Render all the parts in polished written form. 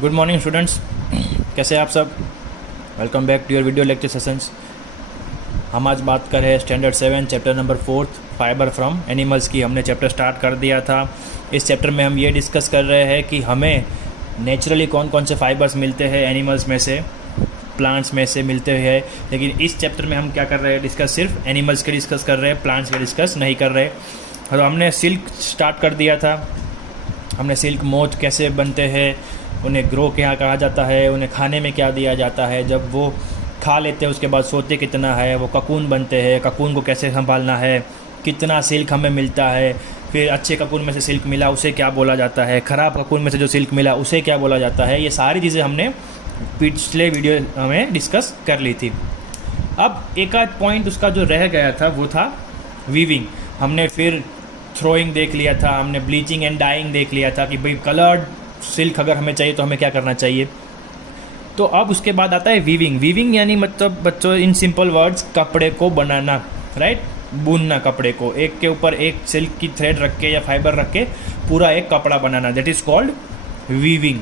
Good morning students, कैसे हैं आप सब। Welcome back to your video lecture sessions. हम आज बात कर रहे हैं standard 7 chapter number 4 fibre from animals की। हमने चैप्टर स्टार्ट कर दिया था। इस चैप्टर में हम ये डिस्कस कर रहे हैं कि हमें नेचुरली कौन कौन से फाइबर्स मिलते हैं एनिमल्स में से, प्लांट्स में से मिलते हैं। लेकिन इस चैप्टर में हम क्या कर रहे हैं, डिस्कस सिर्फ एनिमल्स के डिस्कस कर रहे हैं, प्लांट्स के डिस्कस नहीं कर रहे। तो हमने सिल्क स्टार्ट कर दिया था। हमने सिल्क मोथ कैसे बनते हैं, उन्हें ग्रो क्या कहा जाता है, उन्हें खाने में क्या दिया जाता है, जब वो खा लेते हैं उसके बाद सोते कितना है, वो ककून बनते हैं, ककून को कैसे संभालना है, कितना सिल्क हमें मिलता है, फिर अच्छे ककून में से सिल्क मिला उसे क्या बोला जाता है, ख़राब ककून में से जो सिल्क मिला उसे क्या बोला जाता है। ये सारी चीज़ें हमने पिछले वीडियो में डिस्कस कर ली थी। अब एक आध पॉइंट उसका जो रह गया था वो था वीविंग। हमने फिर थ्रोइंग देख लिया था, हमने ब्लीचिंग एंड डाइंग देख लिया था कि भाई कलर्ड सिल्क अगर हमें चाहिए तो हमें क्या करना चाहिए। तो अब उसके बाद आता है वीविंग। वीविंग यानी मतलब बच्चों इन सिंपल वर्ड्स कपड़े को बनाना, राइट, बुनना कपड़े को, एक के ऊपर एक सिल्क की थ्रेड रख के या फाइबर रख के पूरा एक कपड़ा बनाना, दैट इज़ कॉल्ड वीविंग।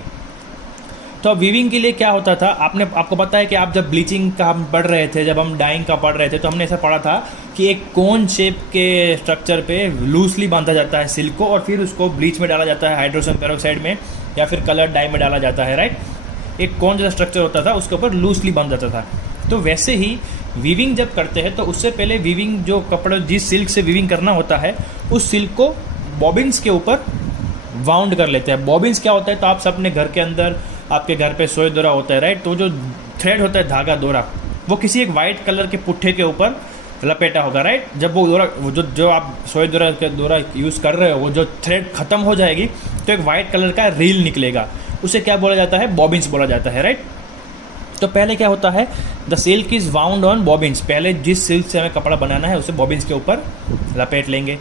तो अब वीविंग के लिए क्या होता था, आपको पता है कि आप जब ब्लीचिंग का हम पढ़ रहे थे, जब हम डाइंग का पढ़ रहे थे, तो हमने ऐसा पढ़ा था कि एक कोन शेप के स्ट्रक्चर पे लूजली बांधा जाता है सिल्क को और फिर उसको ब्लीच में डाला जाता है, हाइड्रोजन पेरोक्साइड में या फिर कलर डाई में डाला जाता है, राइट। एक कोन जैसा स्ट्रक्चर होता था, उसके ऊपर लूजली बांध जाता था। तो वैसे ही वीविंग जब करते हैं तो उससे पहले वीविंग जो कपड़ा जिस सिल्क से वीविंग करना होता है उस सिल्क को बॉबिन्स के ऊपर वाउंड कर लेते हैं। बॉबिन्स क्या होता है, तो आप सब अपने घर के अंदर, आपके घर पे सोए दोरा होता है, राइट। तो जो थ्रेड होता है, धागा दोरा, वो किसी एक वाइट कलर के पुट्ठे के ऊपर लपेटा होगा, राइट। जब वो दोरा जो आप सोए दोरा यूज़ कर रहे हो, वो जो थ्रेड खत्म हो जाएगी तो एक वाइट कलर का रील निकलेगा, उसे क्या बोला जाता है, बॉबिन्स बोला जाता है, राइट। तो पहले क्या होता है, the silk is wound on bobbins. पहले जिस सिल्क से हमें कपड़ा बनाना है उसे बॉबिन्स के ऊपर लपेट लेंगे।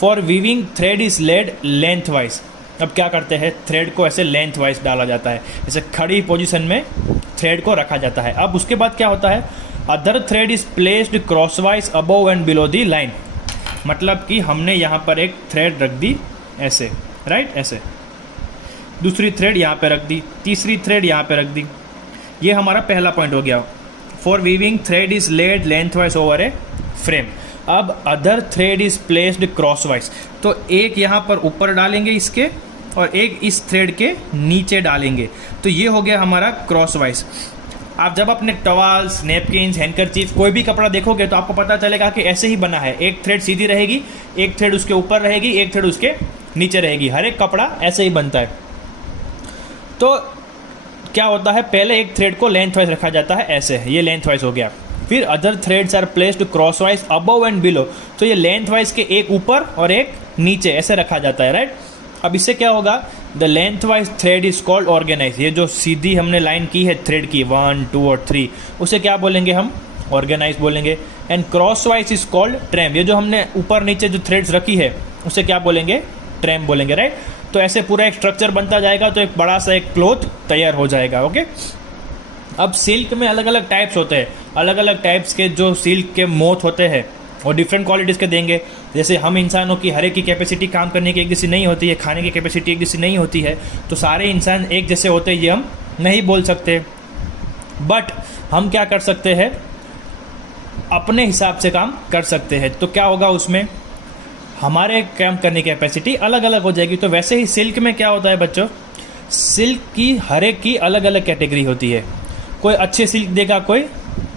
For weaving thread is laid lengthwise. अब क्या करते हैं, थ्रेड को ऐसे लेंथ वाइज डाला जाता है, जैसे खड़ी पोजीशन में थ्रेड को रखा जाता है। अब उसके बाद क्या होता है, other thread is placed crosswise above and below the line. मतलब कि हमने यहाँ पर एक थ्रेड रख दी ऐसे, राइट, ऐसे, दूसरी थ्रेड यहाँ पे रख दी, तीसरी थ्रेड यहाँ पे रख दी। ये हमारा पहला पॉइंट हो गया। For weaving thread is laid lengthwise over a frame. अब other thread is placed crosswise, तो एक यहाँ पर ऊपर डालेंगे इसके और एक इस थ्रेड के नीचे डालेंगे, तो ये हो गया हमारा क्रॉसवाइज। आप जब अपने टॉवल्स, नैपकिन्स, हैंडकरचीफ, कोई भी कपड़ा देखोगे तो आपको पता चलेगा कि ऐसे ही बना है। एक थ्रेड सीधी रहेगी, एक थ्रेड उसके ऊपर रहेगी, एक थ्रेड उसके नीचे रहेगी। हर एक कपड़ा ऐसे ही बनता है। तो क्या होता है, पहले एक थ्रेड को लेंथ वाइज रखा जाता है ऐसे, ये लेंथ वाइज हो गया। फिर other threads are placed crosswise above and below, तो ये लेंथ वाइज के एक ऊपर और एक नीचे ऐसे रखा जाता है, राइट। अब इससे क्या होगा, the lengthwise thread is called organise. ये जो सीधी हमने लाइन की है थ्रेड की 1, 2 और 3, उसे क्या बोलेंगे हम, ऑर्गेनाइज बोलेंगे। And cross wise is called tram. ये जो हमने ऊपर नीचे जो थ्रेड्स रखी है उसे क्या बोलेंगे, ट्रैम बोलेंगे, राइट। तो ऐसे पूरा एक स्ट्रक्चर बनता जाएगा, तो एक बड़ा सा एक क्लॉथ तैयार हो जाएगा, ओके। अब सिल्क में अलग अलग टाइप्स होते हैं, अलग अलग टाइप्स के जो सिल्क के मोथ होते हैं और डिफरेंट क्वालिटीज़ के देंगे। जैसे हम इंसानों की हर एक की कैपेसिटी काम करने की एक जैसी नहीं होती है, खाने की कैपेसिटी एक जैसी नहीं होती है, तो सारे इंसान एक जैसे होते हैं ये हम नहीं बोल सकते। बट हम क्या कर सकते हैं, अपने हिसाब से काम कर सकते हैं। तो क्या होगा, उसमें हमारे काम करने की कैपेसिटी अलग अलग हो जाएगी। तो वैसे ही सिल्क में क्या होता है बच्चों, सिल्क की हर एक की अलग अलग कैटेगरी होती है। कोई अच्छे सिल्क देगा, कोई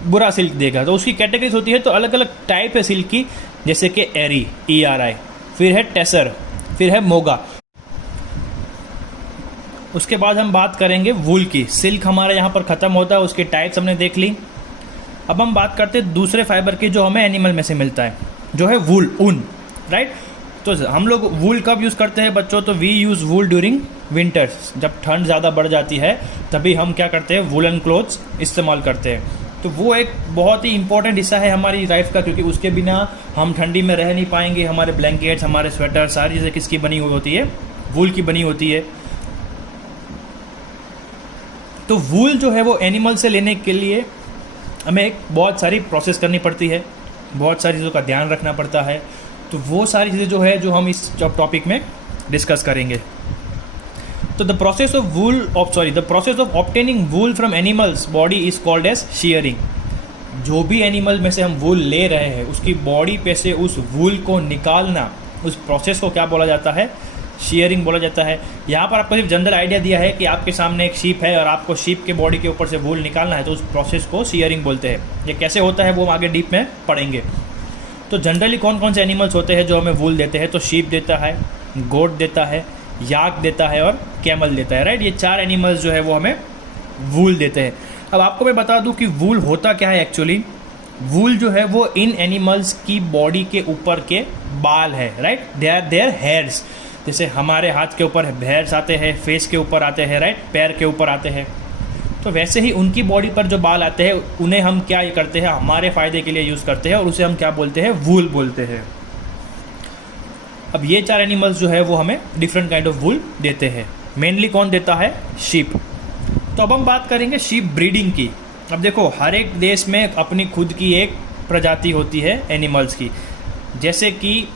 बुरा सिल्क देगा, तो उसकी कैटेगरीज होती है। तो अलग अलग टाइप है सिल्क की, जैसे कि एरी, ERI, फिर है टेसर, फिर है मोगा। उसके बाद हम बात करेंगे वूल की। सिल्क हमारा यहाँ पर ख़त्म होता है, उसके टाइप्स हमने देख ली। अब हम बात करते हैं दूसरे फाइबर की जो हमें एनिमल में से मिलता है, जो है वूल, ऊन, राइट। तो हम लोग वूल कब यूज़ करते हैं बच्चों, तो we use wool during winters. जब ठंड ज़्यादा बढ़ जाती है तभी हम क्या करते हैं, वूलन क्लोथ्स इस्तेमाल करते हैं। तो वो एक बहुत ही इंपॉर्टेंट हिस्सा है हमारी लाइफ का, क्योंकि उसके बिना हम ठंडी में रह नहीं पाएंगे। हमारे ब्लैंकेट्स, हमारे स्वेटर, सारी चीज़ें किसकी बनी हुई होती है, वूल की बनी होती है। तो वूल जो है वो एनिमल से लेने के लिए हमें एक बहुत सारी प्रोसेस करनी पड़ती है, बहुत सारी चीज़ों का ध्यान रखना पड़ता है। तो वो सारी चीज़ें जो है जो हम इस टॉपिक में डिस्कस करेंगे। तो the process of obtaining wool from animals body is called as shearing. जो भी एनिमल में से हम वूल ले रहे हैं उसकी बॉडी पे से उस वूल को निकालना, उस प्रोसेस को क्या बोला जाता है? शीयरिंग बोला जाता है। यहाँ पर आपको सिर्फ जनरल आइडिया दिया है कि आपके सामने एक शीप है और आपको शीप के बॉडी के ऊपर से वूल निकालना है, तो उस प्रोसेस को शीयरिंग बोलते हैं। ये कैसे होता है वो हम आगे डीप में पढ़ेंगे। तो जनरली कौन कौन से एनिमल्स होते हैं जो हमें वूल देते हैं? तो शीप देता है, गोट देता है, याक देता है और कैमल देता है, राइट। ये 4 एनिमल्स जो है वो हमें वूल देते हैं। अब आपको मैं बता दूं कि वूल होता क्या है एक्चुअली। वूल जो है वो इन एनिमल्स की बॉडी के ऊपर के बाल है, right. They are their hairs. जैसे हमारे हाथ के ऊपर हेयर्स आते हैं, फेस के ऊपर आते हैं, राइट, पैर के ऊपर आते हैं, तो वैसे ही उनकी बॉडी पर जो बाल आते हैं उन्हें हम क्या करते हैं? हमारे फ़ायदे के लिए यूज़ करते हैं और उसे हम क्या बोलते हैं? वूल बोलते हैं। अब ये 4 एनिमल्स जो है वो हमें डिफरेंट काइंड ऑफ वूल देते हैं। मेनली कौन देता है? शीप। तो अब हम बात करेंगे शीप ब्रीडिंग की। अब देखो, हर एक देश में अपनी खुद की एक प्रजाति होती है एनिमल्स की। जैसे कि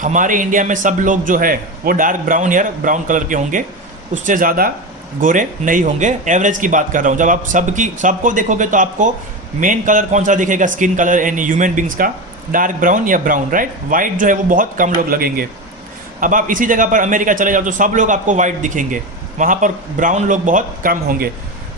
हमारे इंडिया में सब लोग जो है वो डार्क ब्राउन या ब्राउन कलर के होंगे, उससे ज़्यादा गोरे नहीं होंगे। एवरेज की बात कर रहा हूँ। जब आप सबको देखोगे तो आपको मेन कलर कौन सा दिखेगा? Skin colour any human beings का डार्क ब्राउन या ब्राउन, राइट। वाइट जो है वो बहुत कम लोग लगेंगे। अब आप इसी जगह पर अमेरिका चले जाओ तो सब लोग आपको वाइट दिखेंगे, वहाँ पर ब्राउन लोग बहुत कम होंगे।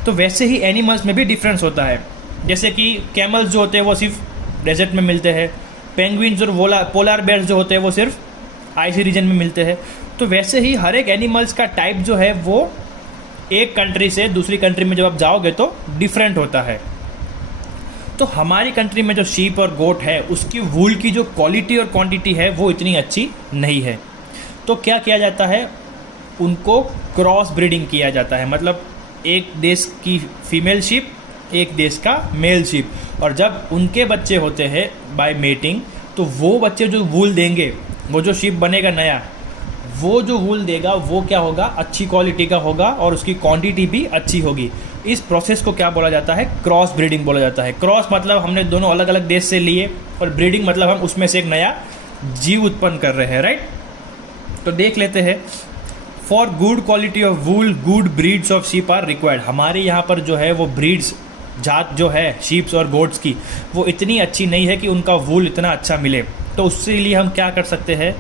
तो वैसे ही एनिमल्स में भी डिफरेंस होता है। जैसे कि कैमल्स जो होते हैं वो सिर्फ डेजर्ट में मिलते हैं, पेंगुइन्स और पोलार बेयर्स जो होते हैं वो सिर्फ आइसी रीजन में मिलते हैं। तो वैसे ही हर एक एनिमल्स का टाइप जो है वो एक कंट्री से दूसरी कंट्री में जब आप जाओगे तो डिफरेंट होता है। तो हमारी कंट्री में जो शीप और गोट है उसकी वूल की जो क्वालिटी और क्वांटिटी है वो इतनी अच्छी नहीं है। तो क्या किया जाता है? उनको क्रॉस ब्रीडिंग किया जाता है। मतलब एक देश की फीमेल शीप, एक देश का मेल शीप, और जब उनके बच्चे होते हैं बाय मेटिंग, तो वो बच्चे जो वूल देंगे, वो जो शीप बनेगा नया, वो जो वूल देगा वो क्या होगा? अच्छी क्वालिटी का होगा और उसकी क्वांटिटी भी अच्छी होगी। इस प्रोसेस को क्या बोला जाता है? क्रॉस ब्रीडिंग बोला जाता है। क्रॉस मतलब हमने दोनों अलग अलग देश से लिए, और ब्रीडिंग मतलब हम उसमें से एक नया जीव उत्पन्न कर रहे हैं, राइट। तो देख लेते हैं। For good quality of wool good breeds of sheep are required. हमारे यहाँ पर जो है वो ब्रीड्स, जात जो है शीप्स और गोट्स की, वो इतनी अच्छी नहीं है कि उनका वूल इतना अच्छा मिले। तो उसके लिए हम क्या कर सकते हैं?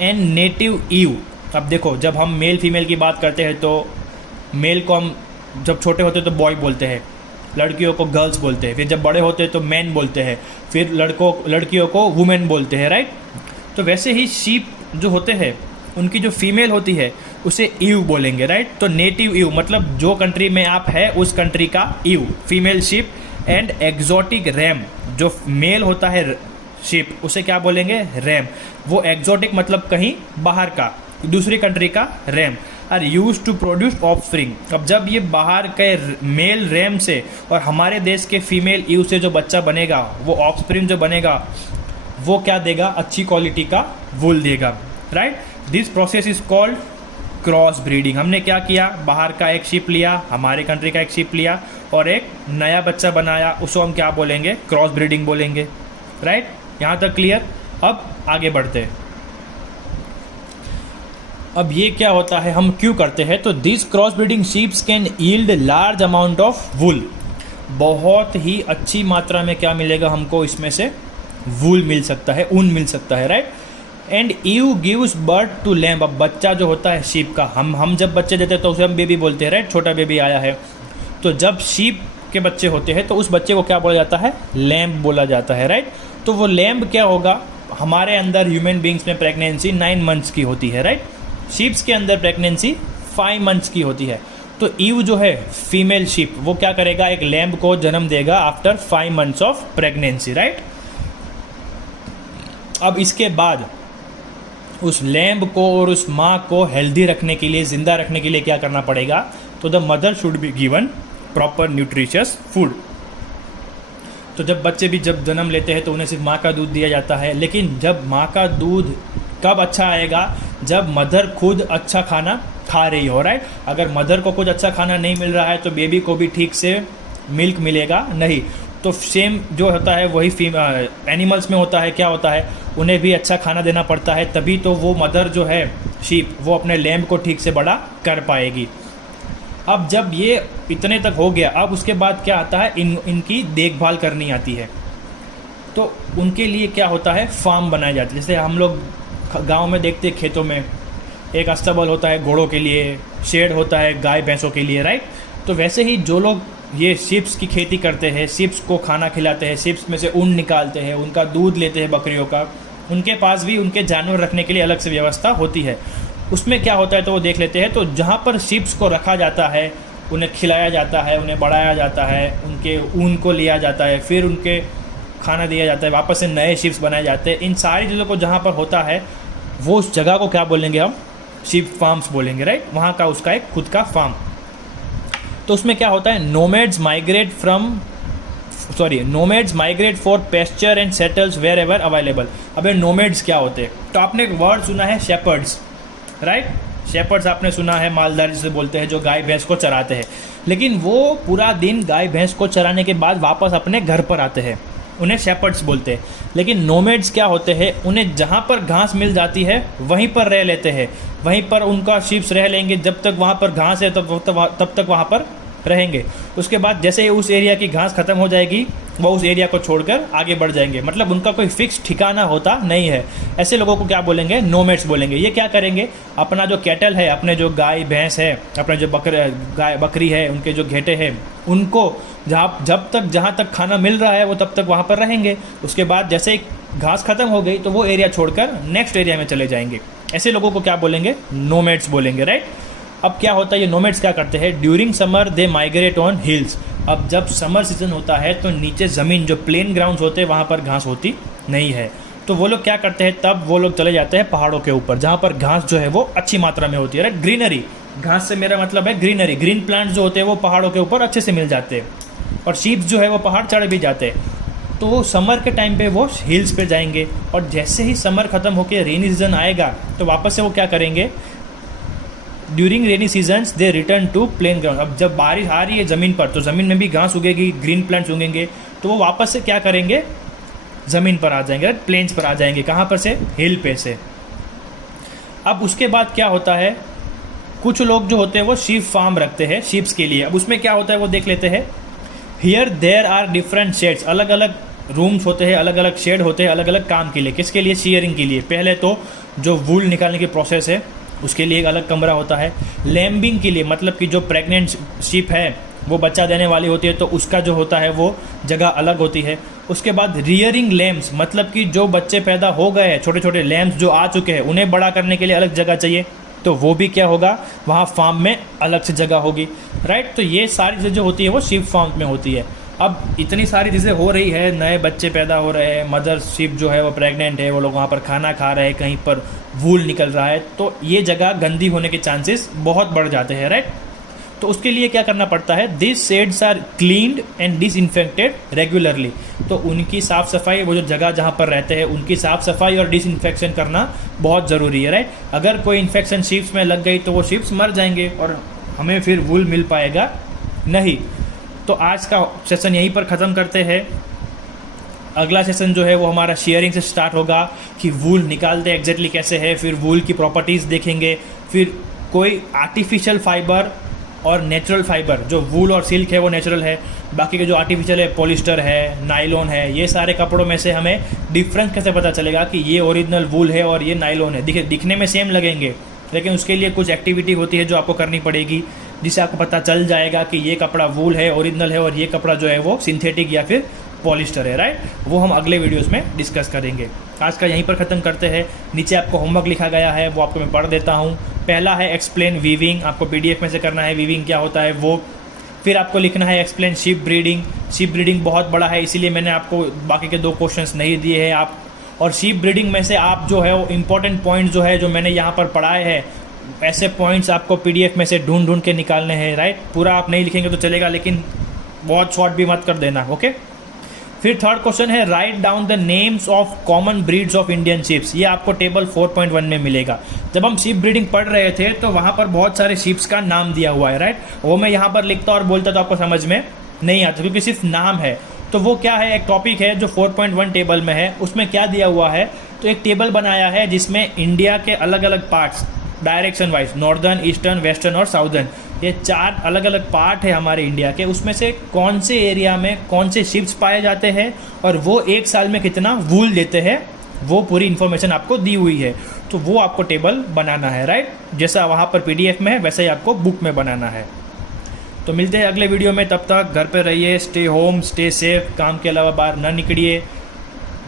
An native ewe. अब देखो, जब हम मेल फीमेल की बात करते हैं तो मेल को हम जब छोटे होते हैं तो बॉय बोलते हैं, लड़कियों को गर्ल्स बोलते हैं, फिर जब बड़े होते हैं तो मैन बोलते हैं, फिर लड़कियों को वुमेन बोलते हैं, राइट। तो वैसे ही शीप जो होते हैं उनकी जो फीमेल होती है उसे ईव बोलेंगे, राइट। तो नेटिव ईव मतलब जो कंट्री में आप है उस कंट्री का ewe, female sheep. And exotic ram, जो मेल होता है शीप, उसे क्या बोलेंगे? रैम। वो एग्जॉटिक मतलब कहीं बाहर का, दूसरी कंट्री का ram. Are use to produce offspring. अब जब ये बाहर के मेल रैम से और हमारे देश के फीमेल ईव से जो बच्चा बनेगा, वो ऑफस्प्रिंग जो बनेगा वो क्या देगा? अच्छी क्वालिटी का वूल देगा, right. This process is called cross breeding. हमने क्या किया? बाहर का एक शीप लिया, हमारे कंट्री का एक शीप लिया और एक नया बच्चा बनाया, उसको हम क्या बोलेंगे? क्रॉस ब्रीडिंग बोलेंगे, राइट। यहाँ तक क्लियर? अब आगे बढ़ते हैं। अब ये क्या होता है, हम क्यों करते हैं? तो this cross breeding sheeps can yield large amount of wool. बहुत ही अच्छी मात्रा में क्या मिलेगा हमको? इसमें से वूल मिल सकता है, ऊन मिल सकता है, right. And ewe gives birth to lamb. अब बच्चा जो होता है शीप का, हम जब बच्चे देते हैं तो उसे हम बेबी बोलते हैं, राइट। छोटा बेबी आया है, तो जब शीप के बच्चे होते हैं तो उस बच्चे को क्या बोला जाता है? लैम्ब बोला जाता है, राइट। तो वो लैम्ब क्या होगा? हमारे अंदर ह्यूमन बींग्स में प्रेगनेंसी 9 मंथ्स की होती है, राइट। शीप्स के अंदर प्रेगनेंसी 5 मंथ्स की होती है। तो ईव जो है फीमेल शीप, वो क्या करेगा? एक लैम्ब को जन्म देगा after 5 months of pregnancy, right. अब इसके बाद उस लैम्ब को और उस माँ को हेल्दी रखने के लिए, ज़िंदा रखने के लिए क्या करना पड़ेगा? तो the mother should be given proper nutritious food. तो जब बच्चे भी जब जन्म लेते हैं तो उन्हें सिर्फ माँ का दूध दिया जाता है, लेकिन जब माँ का दूध कब अच्छा आएगा? जब मदर खुद अच्छा खाना खा रही हो, राइट। अगर मदर को कुछ अच्छा खाना नहीं मिल रहा है तो बेबी को भी ठीक से मिल्क मिलेगा नहीं। तो सेम जो होता है वही एनिमल्स में होता है। क्या होता है? उन्हें भी अच्छा खाना देना पड़ता है, तभी तो वो मदर जो है शीप वो अपने लैम्ब को ठीक से बड़ा कर पाएगी। अब जब ये इतने तक हो गया, अब उसके बाद क्या आता है, इनकी देखभाल करनी आती है। तो उनके लिए क्या होता है, फार्म बनाए जाते हैं। जैसे हम लोग गांव में देखते हैं, खेतों में एक अस्तबल होता है घोड़ों के लिए, शेड होता है गाय भैंसों के लिए, राइट। तो वैसे ही जो लोग ये शिप्स की खेती करते हैं, शिप्स को खाना खिलाते हैं, शिप्स में से ऊन निकालते हैं, उनका दूध लेते हैं बकरियों का, उनके पास भी उनके जानवर रखने के लिए अलग से व्यवस्था होती है। उसमें क्या होता है तो वो देख लेते हैं। तो जहाँ पर शिप्स को रखा जाता है, उन्हें खिलाया जाता है, उन्हें बढ़ाया जाता है, उनके ऊन को लिया जाता है, फिर उनके खाना दिया जाता है, वापस से नए शिप्स बनाए जाते हैं। इन सारी चीज़ों को जहाँ पर होता है वो उस जगह को क्या बोलेंगे हम, शिप फार्म्स बोलेंगे, राइट। वहाँ का उसका एक खुद का फार्म। तो उसमें क्या होता है, nomads migrate for pasture and settles wherever available. अब ये नोमैड्स क्या होते हैं, तो आपने एक वर्ड सुना है शेपर्ड्स, राइट। शेपर्ड्स आपने सुना है, मालदार जिसे बोलते हैं, जो गाय भैंस को चराते हैं। लेकिन वो पूरा दिन गाय भैंस को चराने के बाद वापस अपने घर पर आते हैं, उन्हें शेपर्ड्स बोलते हैं। लेकिन नोमैड्स क्या होते हैं, उन्हें जहाँ पर घास मिल जाती है वहीं पर रह लेते हैं, वहीं पर उनका शिप्स रह लेंगे, जब तक वहाँ पर घास है तब तक वहाँ पर रहेंगे। उसके बाद जैसे ही उस एरिया की घास खत्म हो जाएगी, वो उस एरिया को छोड़कर आगे बढ़ जाएंगे। मतलब उनका कोई फिक्स ठिकाना होता नहीं है। ऐसे लोगों को क्या बोलेंगे, नोमैड्स बोलेंगे। ये क्या करेंगे, अपना जो कैटल है, अपने जो गाय भैंस है, अपने जो बकरी है, उनके जो घेटे हैं, उनको जहाँ तक खाना मिल रहा है वो तब तक वहाँ पर रहेंगे। उसके बाद जैसे ही घास खत्म हो गई तो वो एरिया छोड़कर नेक्स्ट एरिया में चले जाएंगे। ऐसे लोगों को क्या बोलेंगे, नोमैड्स बोलेंगे, राइट। अब क्या होता है, ये नोमैड्स क्या करते हैं, during summer they migrate on hills. अब जब समर सीजन होता है तो नीचे ज़मीन, जो प्लेन ग्राउंड्स होते हैं, वहाँ पर घास होती नहीं है। तो वो लोग क्या करते हैं, तब वो लोग चले जाते हैं पहाड़ों के ऊपर, जहाँ पर घास जो है वो अच्छी मात्रा में होती है, राइट। ग्रीनरी, घास से मेरा मतलब है ग्रीनरी, ग्रीन प्लांट्स जो होते हैं वो पहाड़ों के ऊपर अच्छे से मिल जाते हैं, और शीप जो है वो पहाड़ चढ़ भी जाते हैं। तो वो समर के टाइम पे वो हिल्स पे जाएंगे, और जैसे ही समर ख़त्म होकर रेनी सीजन आएगा तो वापस से वो क्या करेंगे, during rainy seasons they return to plain ground. अब जब बारिश आ रही है ज़मीन पर, तो ज़मीन में भी घास उगेगी, ग्रीन प्लांट्स उगेंगे, तो वो वापस से क्या करेंगे, ज़मीन पर आ जाएंगे, प्लेन्स पर आ जाएंगे। कहाँ पर से, हिल पे से। अब उसके बाद क्या होता है, कुछ लोग जो होते हैं वो शीप फार्म रखते हैं शीप्स के लिए। अब उसमें क्या होता है वो देख लेते हैं। Here there are different sheds, अलग अलग रूम्स होते हैं, अलग अलग शेड होते हैं, अलग अलग काम के लिए। किसके लिए, शेयरिंग के लिए। पहले तो जो वूल निकालने की प्रोसेस है उसके लिए एक अलग कमरा होता है। लैम्बिंग के लिए, मतलब कि जो प्रेग्नेंट शीप है वो बच्चा देने वाली होती है, तो उसका जो होता है वो जगह अलग होती है। उसके बाद रियरिंग लैम्स, मतलब कि जो बच्चे पैदा हो गए हैं, छोटे छोटे लैम्स जो आ चुके हैं, उन्हें बड़ा करने के लिए अलग जगह चाहिए, तो वो भी क्या होगा, वहाँ फार्म में अलग से जगह होगी, राइट। तो ये सारी चीज़ें जो होती है वो शीप फार्म में होती है। अब इतनी सारी चीज़ें हो रही है, नए बच्चे पैदा हो रहे हैं, मदर शीप जो है वो प्रेग्नेंट है, वो लोग वहाँ पर खाना खा रहे हैं, कहीं पर वूल निकल रहा है, तो ये जगह गंदी होने के चांसेस बहुत बढ़ जाते हैं, राइट। तो उसके लिए क्या करना पड़ता है, this sheds are cleaned and disinfected regularly. तो उनकी साफ़ सफाई, वो जो जगह जहाँ पर रहते हैं उनकी साफ़ सफाई और डिसइंफेक्शन करना बहुत ज़रूरी है, राइट। अगर कोई इन्फेक्शन शीप्स में लग गई तो वो शीप्स मर जाएंगे और हमें फिर वूल मिल पाएगा नहीं। तो आज का सेशन यहीं पर ख़त्म करते हैं। अगला सेशन जो है वो हमारा शेयरिंग से स्टार्ट होगा कि वूल निकालते एग्जैक्टली कैसे है, फिर वूल की प्रॉपर्टीज़ देखेंगे, फिर कोई आर्टिफिशियल फाइबर और नेचुरल फाइबर, जो वूल और सिल्क है वो नेचुरल है, बाकी के जो आर्टिफिशियल है पॉलिस्टर है, नायलॉन है, ये सारे कपड़ों में से हमें डिफरेंस कैसे पता चलेगा कि ये ओरिजिनल वूल है और ये नायलॉन है। दिखने में सेम लगेंगे, लेकिन उसके लिए कुछ एक्टिविटी होती है जो आपको करनी पड़ेगी, जिससे आपको पता चल जाएगा कि ये कपड़ा वूल है, ओरिजिनल है, और ये कपड़ा जो है वो सिंथेटिक या फिर पॉलिस्टर है, राइट। वो हम अगले वीडियोस में डिस्कस करेंगे। आज का यहीं पर ख़त्म करते हैं। नीचे आपको होमवर्क लिखा गया है, वो आपको मैं पढ़ देता हूँ। पहला है एक्सप्लेन वीविंग, आपको पीडीएफ में से करना है, वीविंग क्या होता है वो। फिर आपको लिखना है explain sheep breeding. Sheep breeding बहुत बड़ा है, इसीलिए मैंने आपको बाकी के 2 क्वेश्चंस नहीं दिए हैं। आप और शीप ब्रीडिंग में से आप जो है वो इंपॉर्टेंट पॉइंट्स जो है जो मैंने यहाँ पर पढ़ाए हैं, ऐसे पॉइंट्स आपको पीडीएफ में से ढूंढ के निकालने हैं, राइट। पूरा आप नहीं लिखेंगे तो चलेगा, लेकिन बहुत शॉर्ट भी मत कर देना, ओके। फिर थर्ड क्वेश्चन है write down the names of common breeds of Indian sheeps. ये आपको टेबल 4.1 में मिलेगा। जब हम शीप ब्रीडिंग पढ़ रहे थे तो वहाँ पर बहुत सारे शीप्स का नाम दिया हुआ है, राइट। वो मैं यहाँ पर लिखता और बोलता तो आपको समझ में नहीं आता, क्योंकि सिर्फ नाम है। तो वो क्या है, एक टॉपिक है जो 4.1 टेबल में है, उसमें क्या दिया हुआ है, तो एक टेबल बनाया है जिसमें इंडिया के अलग अलग parts direction wise, northern, eastern, western और साउदर्न, ये 4 अलग अलग पार्ट है हमारे इंडिया के, उसमें से कौन से एरिया में कौन से शिप्स पाए जाते हैं और वो एक साल में कितना वूल देते हैं, वो पूरी इन्फॉर्मेशन आपको दी हुई है। तो वो आपको टेबल बनाना है, राइट। जैसा वहाँ पर PDF में है वैसा ही आपको बुक में बनाना है। तो मिलते हैं अगले वीडियो में, तब तक घर पे रहिए, स्टे होम, स्टे सेफ, काम के अलावा बाहर ना निकलिए।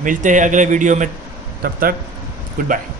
मिलते हैं अगले वीडियो में, तब तक गुड बाय।